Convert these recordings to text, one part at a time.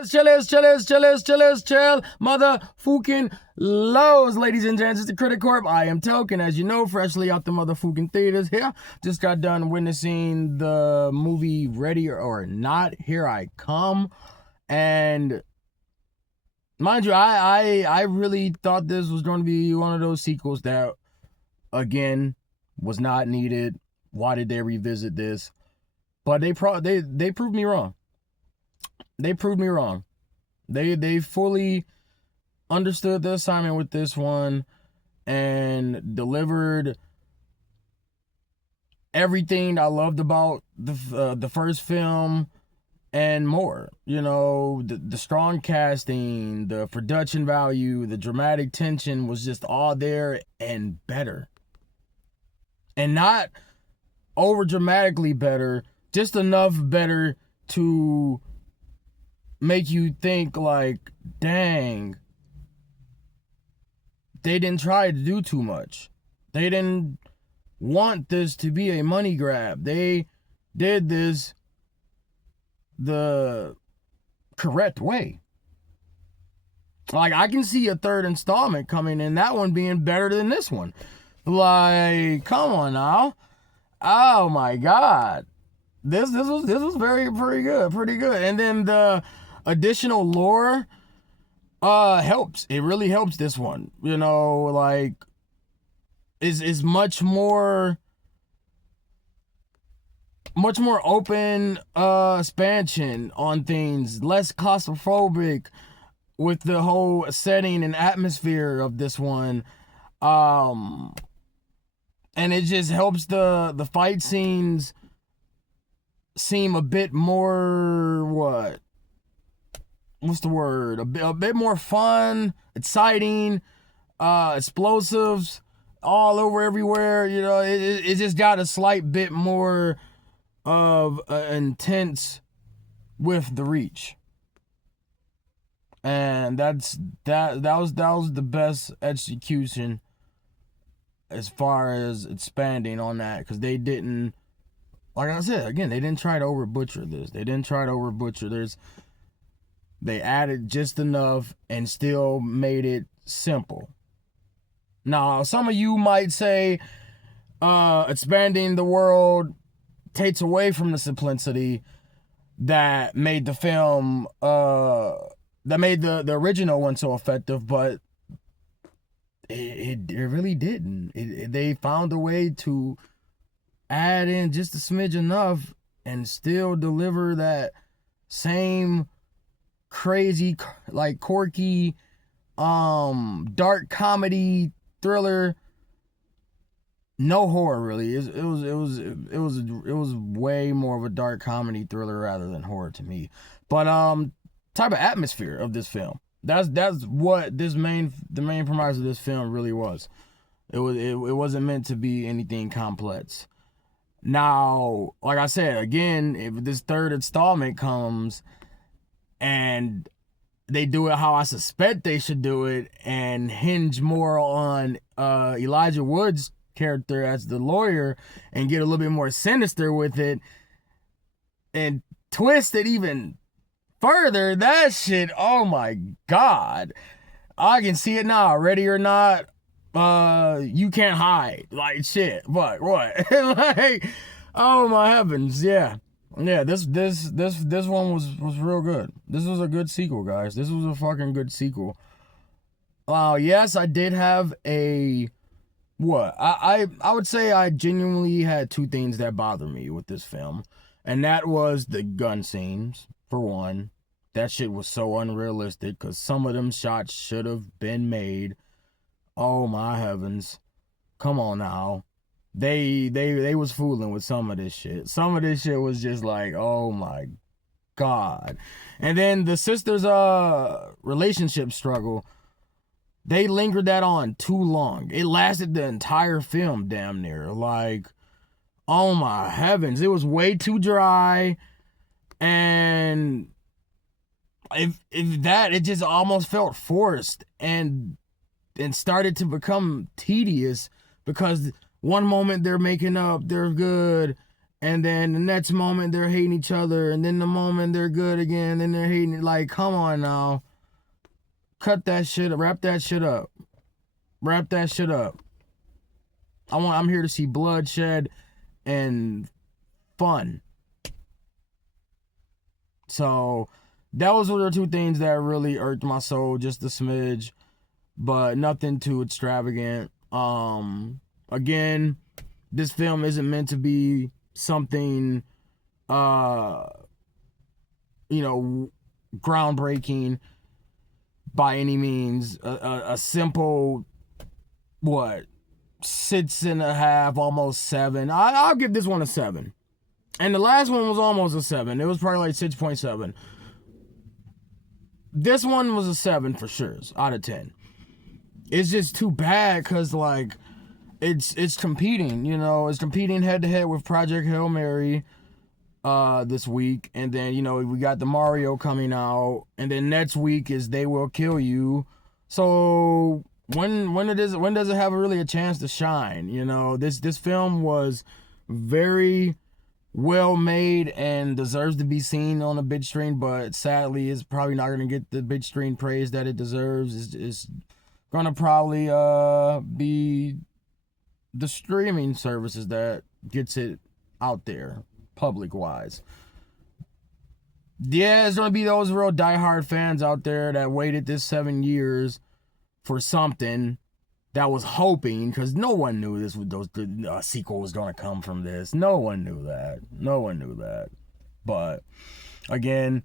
Chill, motherfucking lows, ladies and gents. It's the Critic Corp. I am Token, as you know, freshly out the motherfucking theaters here. Just got done witnessing the movie Ready or Not. Here I come. And mind you, I really thought this was going to be one of those sequels that, again, was not needed. Why did they revisit this? But they proved me wrong. They proved me wrong. They fully understood the assignment with this one and delivered everything I loved about the first film and more. You know, the strong casting, the production value, the dramatic tension was just all there and better. And not over dramatically better, just enough better to make you think like, dang, they didn't try to do too much. They didn't want this to be a money grab. They did this the correct way. Like, I can see a third installment coming in, that one being better than this one. Like, come on now. Oh my God. This was pretty good. And then the additional lore helps. It really helps this one. You know, like, is much more open expansion on things, less claustrophobic with the whole setting and atmosphere of this one. And it just helps the fight scenes seem a bit more, what's the word? A bit more fun, exciting, explosives all over everywhere. You know, it just got a slight bit more of intense with the reach. And that was the best execution as far as expanding on that, because they didn't, like I said, again, they didn't try to over butcher this. They added just enough and still made it simple. Now, some of you might say expanding the world takes away from the simplicity that made the film, that made the original one so effective, but it really didn't. They found a way to add in just a smidge enough and still deliver that same crazy, like, quirky, dark comedy thriller. No horror, really. It was way more of a dark comedy thriller rather than horror to me. But type of atmosphere of this film. That's what the main premise of this film really was. It wasn't meant to be anything complex. Now, like I said, again, if this third installment comes and they do it how I suspect they should do it and hinge more on Elijah Wood's character as the lawyer and get a little bit more sinister with it and twist it even further, that shit, oh my God. I can see it now. Ready or Not, you can't hide. Like, shit. What? Like, oh my heavens. Yeah, this one was real good. This was a good sequel, guys. This was a fucking good sequel. Yes, I did have I would say I genuinely had two things that bother me with this film. And that was the gun scenes, for one. That shit was so unrealistic, because some of them shots should have been made. Oh my heavens. Come on now. They was fooling with some of this shit. Some of this shit was just like, oh my God. And then the sisters' relationship struggle, they lingered that on too long. It lasted the entire film, damn near. Like, oh my heavens. It was way too dry. And if that, it just almost felt forced and started to become tedious, because one moment they're making up, they're good, and then the next moment they're hating each other, and then the moment they're good again, then they're hating it. Like, come on now. Cut that shit up. Wrap that shit up. Wrap that shit up. I'm here to see bloodshed and fun. So that was one of the two things that really irked my soul, just a smidge, but nothing too extravagant. Again, this film isn't meant to be something groundbreaking by any means. A simple 6.5, almost 7. I'll give this one a 7. And the last one was almost a 7. It was probably like 6.7. This one was a 7 for sure, out of 10. It's just too bad because, like, it's competing, it's competing head to head with Project Hail Mary this week, and then we got the Mario coming out, and then next week is They Will Kill You. So when does it have really a chance to shine? This film was very well made and deserves to be seen on a big screen, but sadly it's probably not going to get the big screen praise that it deserves. It's going to probably be the streaming services that gets it out there public wise. Yeah, there's going to be those real diehard fans out there that waited this 7 years for something that was hoping, because no one knew the sequel was going to come from this. No one knew that. But again,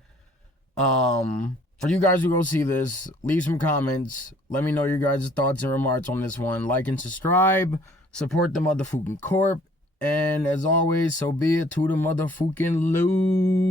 for you guys who go see this, leave some comments. Let me know your guys' thoughts and remarks on this one. Like and subscribe. Support the motherfucking corp. And as always, so be it, to the motherfucking loo.